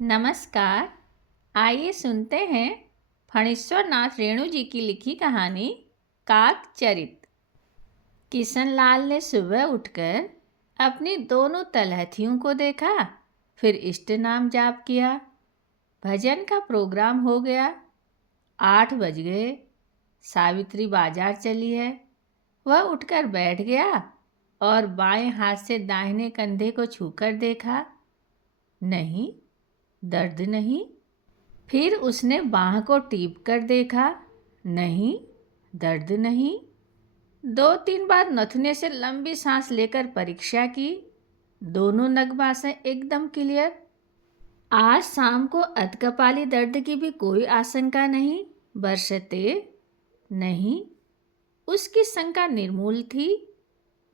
नमस्कार। आइए सुनते हैं फणीश्वर नाथ रेणु जी की लिखी कहानी काक चरित। किशनलाल ने सुबह उठकर अपनी दोनों तलहथियों को देखा, फिर इष्ट नाम जाप किया। भजन का प्रोग्राम हो गया। 8 बज गए। सावित्री बाजार चली है। वह उठकर बैठ गया और बाएं हाथ से दाहिने कंधे को छूकर देखा। नहीं, दर्द नहीं। फिर उसने बाँह को टीप कर देखा। नहीं, दर्द नहीं। 2-3 बार नथने से लंबी सांस लेकर परीक्षा की। दोनों नगबासें एकदम क्लियर। आज शाम को अधकपाली दर्द की भी कोई आशंका नहीं, बरसते नहीं। उसकी शंका निर्मूल थी।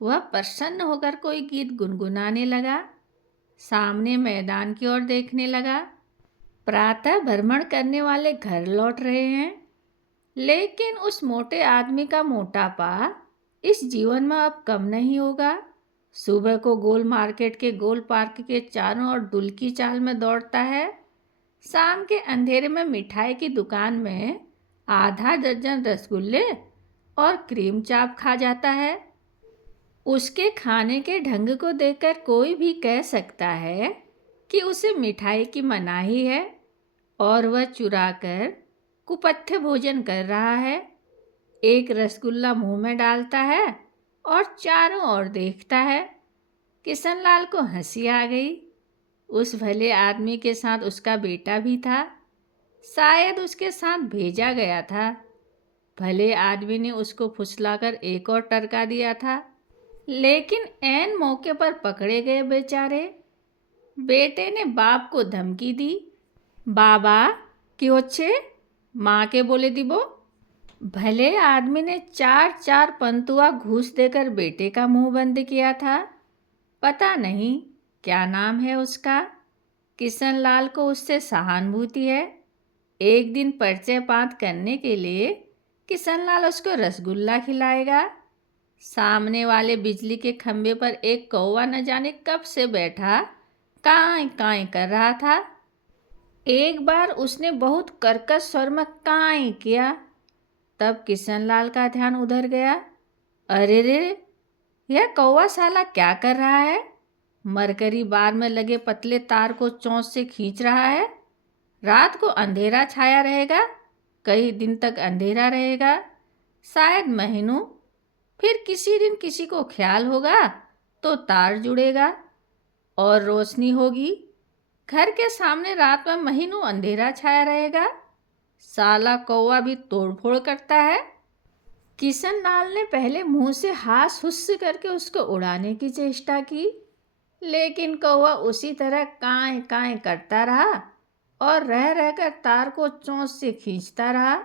वह प्रसन्न होकर कोई गीत गुनगुनाने लगा। सामने मैदान की ओर देखने लगा। प्रातः भ्रमण करने वाले घर लौट रहे हैं, लेकिन उस मोटे आदमी का मोटापा इस जीवन में अब कम नहीं होगा। सुबह को गोल मार्केट के गोल पार्क के चारों ओर डुलकी चाल में दौड़ता है। शाम के अंधेरे में मिठाई की दुकान में आधा दर्जन रसगुल्ले और क्रीम चाप खा जाता है। उसके खाने के ढंग को देखकर कोई भी कह सकता है कि उसे मिठाई की मनाही है और वह चुराकर कुपथ्य भोजन कर रहा है। एक रसगुल्ला मुंह में डालता है और चारों ओर देखता है। किशनलाल को हंसी आ गई। उस भले आदमी के साथ उसका बेटा भी था। शायद उसके साथ भेजा गया था। भले आदमी ने उसको फुसलाकर एक और टरका दिया था, लेकिन ऐन मौके पर पकड़े गए बेचारे। बेटे ने बाप को धमकी दी, बाबा কি হচ্ছে, माँ के बोले दिबो। भले आदमी ने 4-4 पंतुआ घूस देकर बेटे का मुंह बंद किया था। पता नहीं क्या नाम है उसका। किशनलाल को उससे सहानुभूति है। एक दिन परिचय बात करने के लिए किशनलाल उसको रसगुल्ला खिलाएगा। सामने वाले बिजली के खंभे पर एक कौवा न जाने कब से बैठा कांय कांय कर रहा था। एक बार उसने बहुत कर्कश स्वर में कांय किया। तब किशनलाल का ध्यान उधर गया। अरे रे, यह कौवा साला क्या कर रहा है? मरकरी बार में लगे पतले तार को चोंच से खींच रहा है। रात को अंधेरा छाया रहेगा, कई दिन तक अंधेरा रहेगा, शायद महीनों। फिर किसी दिन किसी को ख्याल होगा तो तार जुड़ेगा और रोशनी होगी। घर के सामने रात में महीनों अंधेरा छाया रहेगा। साला कौवा भी तोड़फोड़ करता है। किशनलाल ने पहले मुंह से हास हुस्स करके उसको उड़ाने की चेष्टा की, लेकिन कौवा उसी तरह कांय कांय करता रहा और रह रहकर तार को चोंच से खींचता रहा।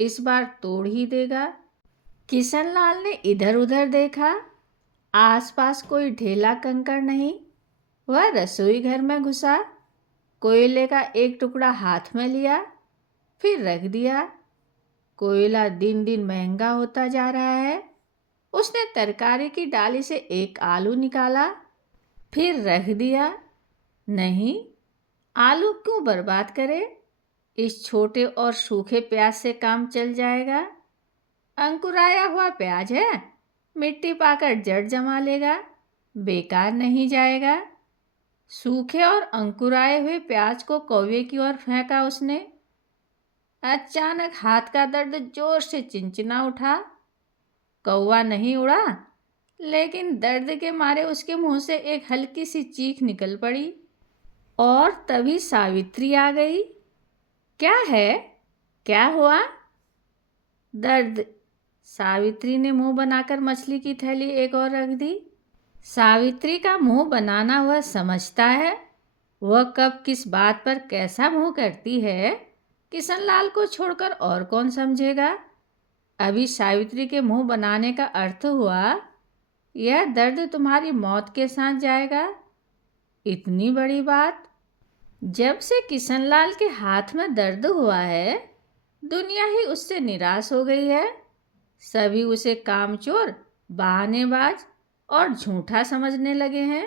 इस बार तोड़ ही देगा। किशनलाल ने इधर उधर देखा। आसपास कोई ढेला कंकड़ नहीं। वह रसोई घर में घुसा। कोयले का एक टुकड़ा हाथ में लिया, फिर रख दिया। कोयला दिन दिन महंगा होता जा रहा है। उसने तरकारी की डाली से एक आलू निकाला, फिर रख दिया। नहीं, आलू क्यों बर्बाद करे? इस छोटे और सूखे प्याज से काम चल जाएगा। अंकुराया हुआ प्याज है, मिट्टी पाकर जड़ जमा लेगा, बेकार नहीं जाएगा। सूखे और अंकुराए हुए प्याज को कौवे की ओर फेंका उसने। अचानक हाथ का दर्द जोर से चिंचिना उठा। कौवा नहीं उड़ा, लेकिन दर्द के मारे उसके मुंह से एक हल्की सी चीख निकल पड़ी। और तभी सावित्री आ गई। क्या है? क्या हुआ? दर्द। सावित्री ने मुंह बनाकर मछली की थैली एक और रख दी। सावित्री का मुंह बनाना वह समझता है। वह कब किस बात पर कैसा मुंह करती है, किशनलाल को छोड़कर और कौन समझेगा। अभी सावित्री के मुंह बनाने का अर्थ हुआ, यह दर्द तुम्हारी मौत के साथ जाएगा। इतनी बड़ी बात। जब से किशनलाल के हाथ में दर्द हुआ है, दुनिया ही उससे निराश हो गई है। सभी उसे कामचोर, बहानेबाज और झूठा समझने लगे हैं।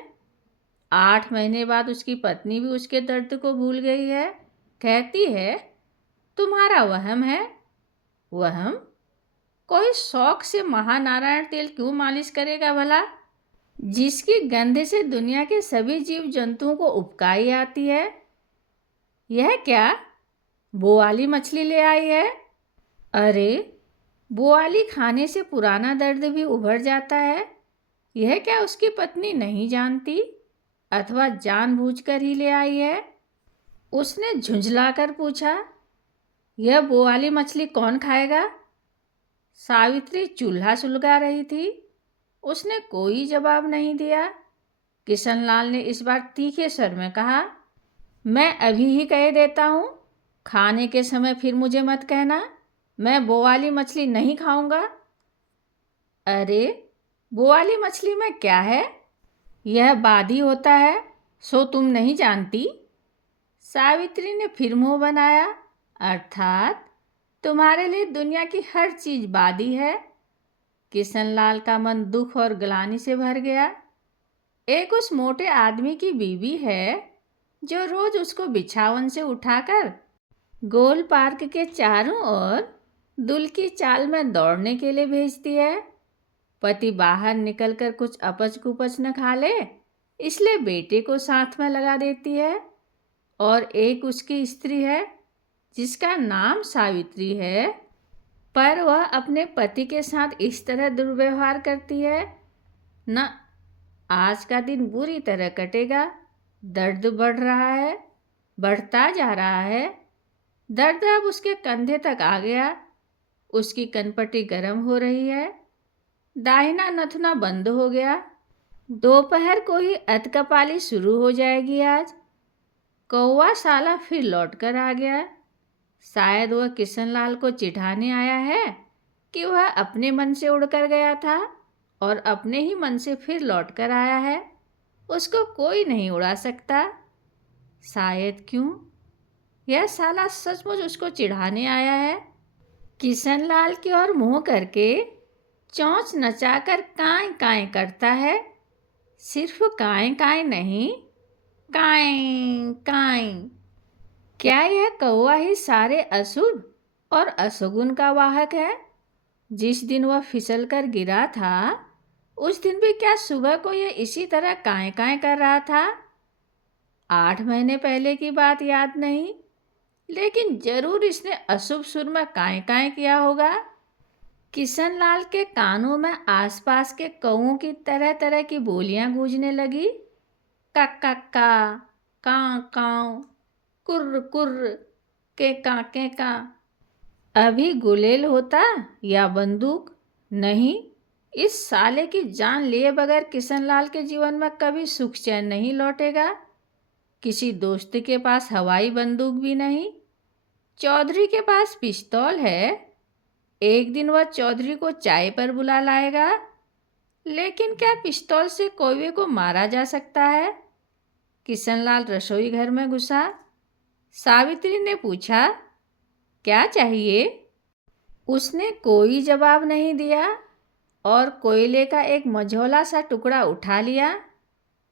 8 महीने बाद उसकी पत्नी भी उसके दर्द को भूल गई है। कहती है, तुम्हारा वहम है। वहम? कोई शौक से महानारायण तेल क्यों मालिश करेगा भला, जिसकी गंध से दुनिया के सभी जीव जंतुओं को उबकाई आती है। यह क्या, बोआली मछली ले आई है? अरे, बोआली खाने से पुराना दर्द भी उभर जाता है। यह क्या उसकी पत्नी नहीं जानती, अथवा जानबूझकर ही ले आई है? उसने झुंझलाकर पूछा। यह बोआली मछली कौन खाएगा? सावित्री चूल्हा सुलगा रही थी। उसने कोई जवाब नहीं दिया। किशनलाल ने इस बार तीखे स्वर में कहा, मैं अभी ही कह देता हूँ, खाने के समय फिर मुझे मत कहना। मैं बोआली मछली नहीं खाऊंगा। अरे, बोआली मछली में क्या है? यह बादी होता है, सो तुम नहीं जानती? सावित्री ने फिर मुंह बनाया। अर्थात तुम्हारे लिए दुनिया की हर चीज बादी है। किशनलाल का मन दुख और ग्लानि से भर गया। एक उस मोटे आदमी की बीवी है जो रोज उसको बिछावन से उठाकर गोल पार्क के चारों ओर दुल की चाल में दौड़ने के लिए भेजती है। पति बाहर निकलकर कुछ अपच कुपच न खा ले, इसलिए बेटे को साथ में लगा देती है। और एक उसकी स्त्री है जिसका नाम सावित्री है, पर वह अपने पति के साथ इस तरह दुर्व्यवहार करती है। न, आज का दिन बुरी तरह कटेगा। दर्द बढ़ रहा है, बढ़ता जा रहा है। दर्द अब उसके कंधे तक आ गया। उसकी कनपट्टी गर्म हो रही है। दाहिना नथुना बंद हो गया। दोपहर को ही अधकपाली शुरू हो जाएगी आज। कौवा साला फिर लौट कर आ गया। शायद वह किशनलाल को चिढ़ाने आया है कि वह अपने मन से उड़कर गया था और अपने ही मन से फिर लौट कर आया है। उसको कोई नहीं उड़ा सकता। शायद क्यों, यह साला सचमुच उसको चिढ़ाने आया है। किशनलाल की ओर मुंह करके चोंच नचाकर कांय कांय करता है। सिर्फ कांय कांय नहीं, कांय कांय। क्या यह कौवा ही सारे अशुभ और अशुगुन का वाहक है? जिस दिन वह फिसल कर गिरा था, उस दिन भी क्या सुबह को यह इसी तरह कांय कांय कर रहा था? 8 महीने पहले की बात याद नहीं, लेकिन जरूर इसने अशुभ सुर में कांय कांय किया होगा। किशनलाल के कानों में आसपास के कौओं की तरह तरह की बोलियां गूंजने लगी। कक्का का, कां कां, कुर्र कुर्र, के का। अभी गुलेल होता या बंदूक, नहीं, इस साले की जान लिए बगैर किशनलाल के जीवन में कभी सुख चैन नहीं लौटेगा। किसी दोस्त के पास हवाई बंदूक भी नहीं। चौधरी के पास पिस्तौल है। एक दिन वह चौधरी को चाय पर बुला लाएगा। लेकिन क्या पिस्तौल से कौवे को मारा जा सकता है? किशनलाल रसोई घर में घुसा। सावित्री ने पूछा, क्या चाहिए? उसने कोई जवाब नहीं दिया और कोयले का एक मझोला सा टुकड़ा उठा लिया।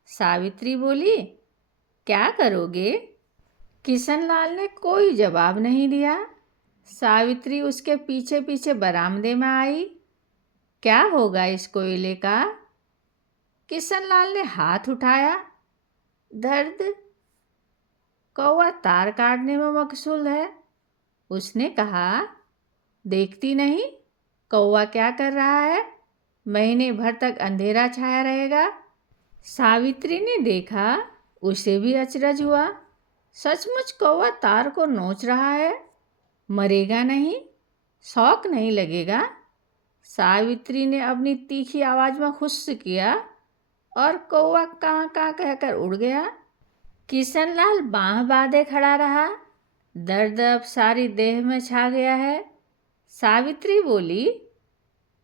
सावित्री बोली, क्या करोगे? किशनलाल ने कोई जवाब नहीं दिया। सावित्री उसके पीछे पीछे बरामदे में आई। क्या होगा इस कोयले का? किशनलाल ने हाथ उठाया। दर्द। कौवा तार काटने में मशगूल है। उसने कहा, देखती नहीं कौवा क्या कर रहा है? महीने भर तक अंधेरा छाया रहेगा। सावित्री ने देखा, उसे भी अचरज हुआ। सचमुच कौवा तार को नोच रहा है। मरेगा नहीं, शौक नहीं लगेगा। सावित्री ने अपनी तीखी आवाज में हुस्स किया और कौवा कां कां कहकर उड़ गया। किशनलाल बांह बांधे खड़ा रहा। दर्द अब सारी देह में छा गया है। सावित्री बोली,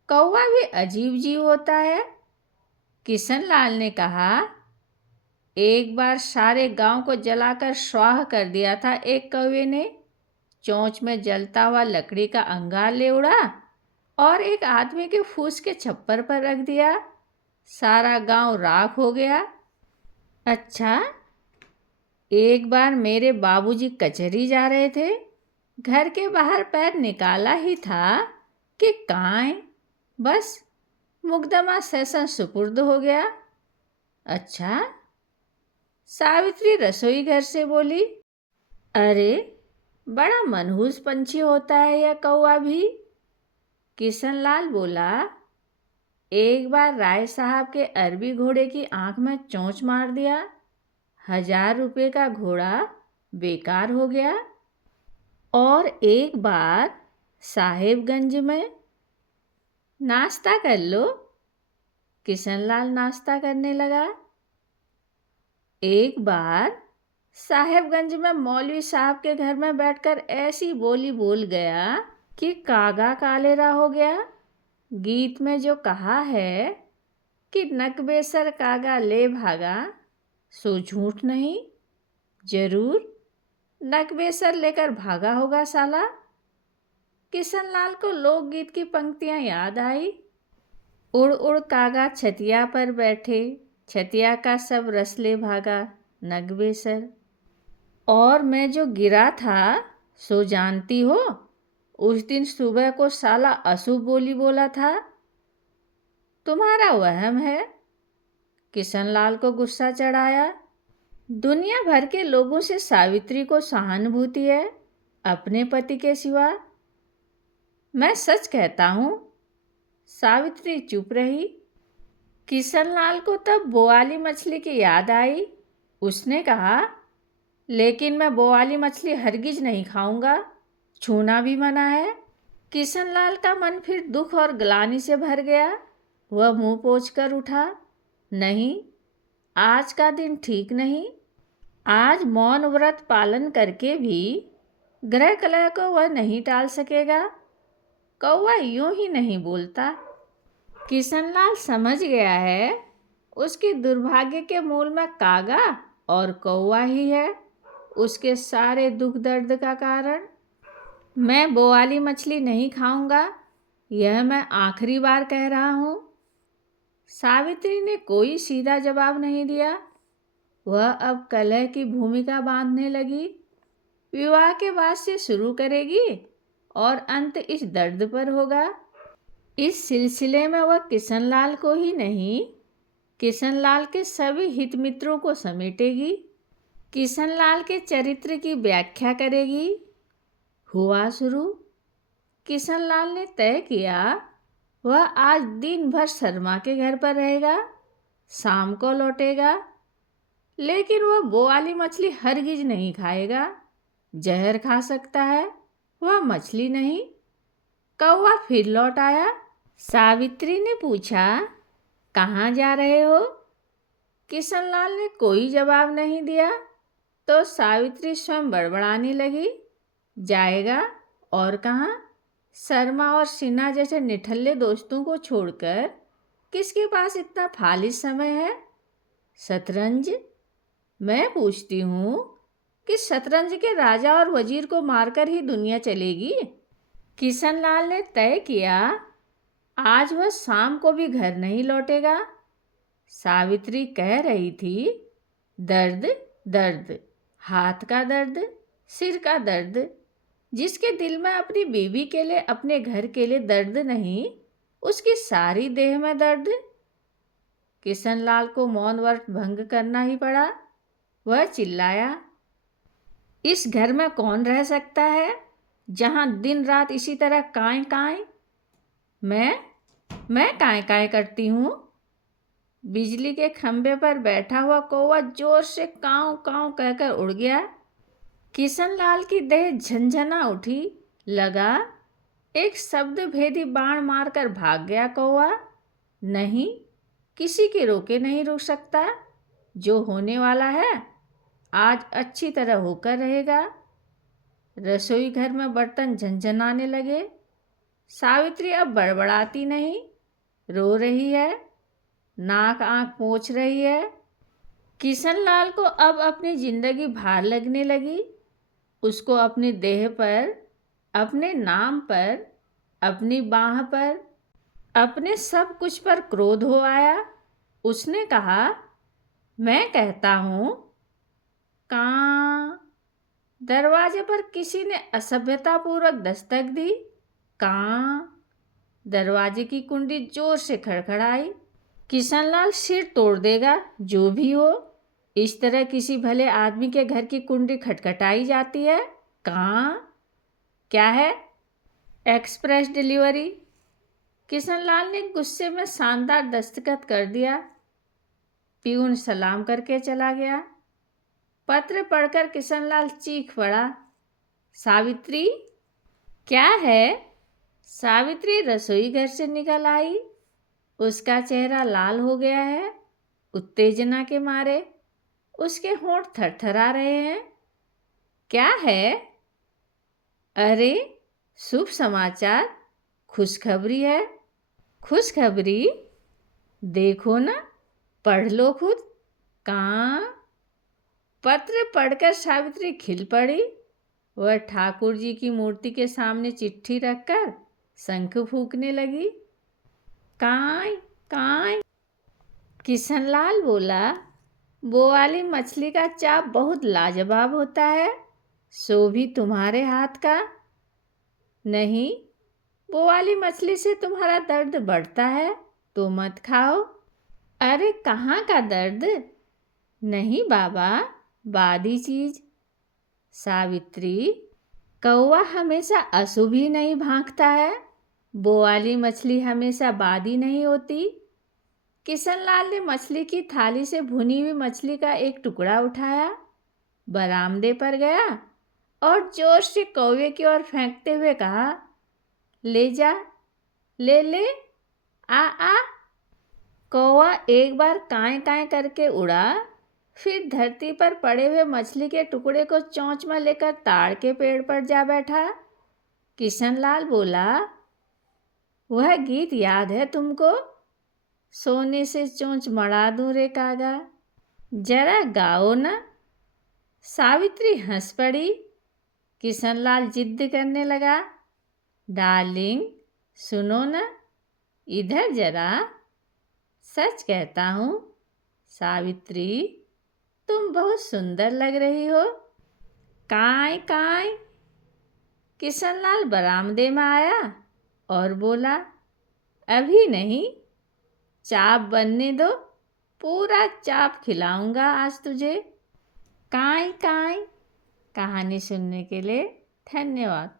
कौवा भी अजीब जीव होता है। किशनलाल ने कहा, एक बार सारे गांव को जलाकर स्वाह कर दिया था एक कौवे ने। चोंच में जलता हुआ लकड़ी का अंगार ले उड़ा और एक आदमी के फूस के छप्पर पर रख दिया। सारा गांव राख हो गया। अच्छा, एक बार मेरे बाबूजी कचहरी जा रहे थे। घर के बाहर पैर निकाला ही था कि कांय, बस मुकदमा सेशन सुपुर्द हो गया। अच्छा, सावित्री रसोई घर से बोली। अरे, बड़ा मनहूस पंछी होता है यह कौवा भी। किशनलाल बोला, एक बार राय साहब के अरबी घोड़े की आंख में चोंच मार दिया। 1000 रुपये का घोड़ा बेकार हो गया। और एक बार साहेबगंज में। नाश्ता कर लो। किशनलाल नाश्ता करने लगा। एक बार साहेबगंज में मौलवी साहब के घर में बैठकर ऐसी बोली बोल गया कि कागा कालेरा हो गया। गीत में जो कहा है कि नकबेसर कागा ले भागा, सो झूठ नहीं। जरूर नकबेसर लेकर भागा होगा साला। किशनलाल को लोकगीत की पंक्तियां याद आई। उड़ उड़ कागा छतिया पर बैठे, छतिया का सब रस ले भागा नगबेसर। और मैं जो गिरा था सो जानती हो, उस दिन सुबह को साला अशुभ बोली बोला था। तुम्हारा वहम है। किशनलाल को गुस्सा चढ़ाया। दुनिया भर के लोगों से सावित्री को सहानुभूति है, अपने पति के सिवा। मैं सच कहता हूँ। सावित्री चुप रही। किशनलाल को तब बोआली मछली की याद आई। उसने कहा, लेकिन मैं बोआली मछली हरगिज नहीं खाऊंगा, छूना भी मना है। किशनलाल का मन फिर दुख और ग्लानि से भर गया। वह मुंह पोंछ कर उठा। नहीं, आज का दिन ठीक नहीं। आज मौन व्रत पालन करके भी ग्रह कलह को वह नहीं टाल सकेगा। कौवा यूं ही नहीं बोलता। किशनलाल समझ गया है उसके दुर्भाग्य के मूल में कागा और कौवा ही है, उसके सारे दुख दर्द का कारण। मैं बोआली मछली नहीं खाऊंगा, यह मैं आखिरी बार कह रहा हूँ। सावित्री ने कोई सीधा जवाब नहीं दिया। वह अब कलह की भूमिका बांधने लगी। विवाह के बाद से शुरू करेगी और अंत इस दर्द पर होगा। इस सिलसिले में वह किशनलाल को ही नहीं, किशनलाल के सभी हितमित्रों को समेटेगी। किशनलाल के चरित्र की व्याख्या करेगी। हुआ शुरू। किशनलाल ने तय किया वह आज दिन भर शर्मा के घर पर रहेगा, शाम को लौटेगा। लेकिन वह बोआली मछली हरगिज नहीं खाएगा। जहर खा सकता है, वह मछली नहीं। कौवा फिर लौट आया। सावित्री ने पूछा, कहाँ जा रहे हो? किशनलाल ने कोई जवाब नहीं दिया तो सावित्री स्वयं बड़बड़ाने लगी। जाएगा और कहाँ? शर्मा और सिन्हा जैसे निठल्ले दोस्तों को छोड़कर किसके पास इतना फालिस समय है? शतरंज? मैं पूछती हूँ कि शतरंज के राजा और वजीर को मारकर ही दुनिया चलेगी? किशनलाल ने तय किया आज वह शाम को भी घर नहीं लौटेगा। सावित्री कह रही थी, दर्द दर्द, हाथ का दर्द, सिर का दर्द। जिसके दिल में अपनी बीवी के लिए, अपने घर के लिए दर्द नहीं, उसकी सारी देह में दर्द। किशनलाल को मौन व्रत भंग करना ही पड़ा। वह चिल्लाया, इस घर में कौन रह सकता है जहां दिन रात इसी तरह काएं काएं? मैं काएं काएं करती हूँ? बिजली के खंभे पर बैठा हुआ कौवा जोर से कांव कांव कहकर उड़ गया। किशनलाल की देह झंझना उठी। लगा एक शब्द भेदी बाण मारकर भाग गया कौवा। नहीं, किसी के रोके नहीं रुक सकता। जो होने वाला है आज अच्छी तरह होकर रहेगा। रसोई घर में बर्तन झंझनाने लगे। सावित्री अब बड़बड़ाती नहीं, रो रही है, नाक आंख पोंछ रही है। किशनलाल को अब अपनी जिंदगी भार लगने लगी। उसको अपनी देह पर, अपने नाम पर, अपनी बाह पर, अपने सब कुछ पर क्रोध हो आया। उसने कहा, मैं कहता हूँ कां। दरवाजे पर किसी ने असभ्यतापूर्वक दस्तक दी। कां। दरवाजे की कुंडी जोर से खड़खड़ाई। किशनलाल सिर तोड़ देगा, जो भी हो। इस तरह किसी भले आदमी के घर की कुंडी खटखटाई जाती है? कां। क्या है? Express delivery. किशनलाल ने गुस्से में शानदार दस्तखत कर दिया। प्यून सलाम करके चला गया। पत्र पढ़कर किशनलाल चीख पड़ा, सावित्री। क्या है? सावित्री रसोई घर से निकल आई। उसका चेहरा लाल हो गया है, उत्तेजना के मारे। उसके होंठ थरथरा रहे हैं। क्या है? अरे, शुभ समाचार, खुशखबरी है। खुशखबरी? देखो ना, पढ़ लो खुद। कहाँ? पत्र पढ़कर सावित्री खिल पड़ी। वह ठाकुर जी की मूर्ति के सामने चिट्ठी रखकर शंख फूंकने लगी। कांय कांय। किशनलाल बोला, वो वाली मछली का चाप बहुत लाजवाब होता है, सो भी तुम्हारे हाथ का। नहीं, वो वाली मछली से तुम्हारा दर्द बढ़ता है, तो मत खाओ। अरे, कहाँ का दर्द? नहीं बाबा, बादी चीज। सावित्री, कौवा हमेशा अशुभ ही नहीं भांकता है। वो वाली मछली हमेशा बादी नहीं होती। किशनलाल ने मछली की थाली से भुनी हुई मछली का एक टुकड़ा उठाया, बरामदे पर गया और जोर से कौवे की ओर फेंकते हुए कहा, ले जा, ले ले, आ आ। कौवा एक बार काएं काएं करके उड़ा, फिर धरती पर पड़े हुए मछली के टुकड़े को चोंच में लेकर ताड़ के पेड़ पर जा बैठा। किशनलाल बोला, वह गीत याद है तुमको? सोने से चोंच मड़ा दूं रे कागा, जरा गाओ ना। सावित्री हंस पड़ी। किशनलाल जिद्द करने लगा, डार्लिंग, सुनो ना, इधर जरा। सच कहता हूँ सावित्री, तुम बहुत सुंदर लग रही हो। कांय कांय। किशनलाल बरामदे में आया और बोला, अभी नहीं, चाप बनने दो, पूरा चाप खिलाऊंगा आज तुझे। कांय कांय। कहानी सुनने के लिए धन्यवाद।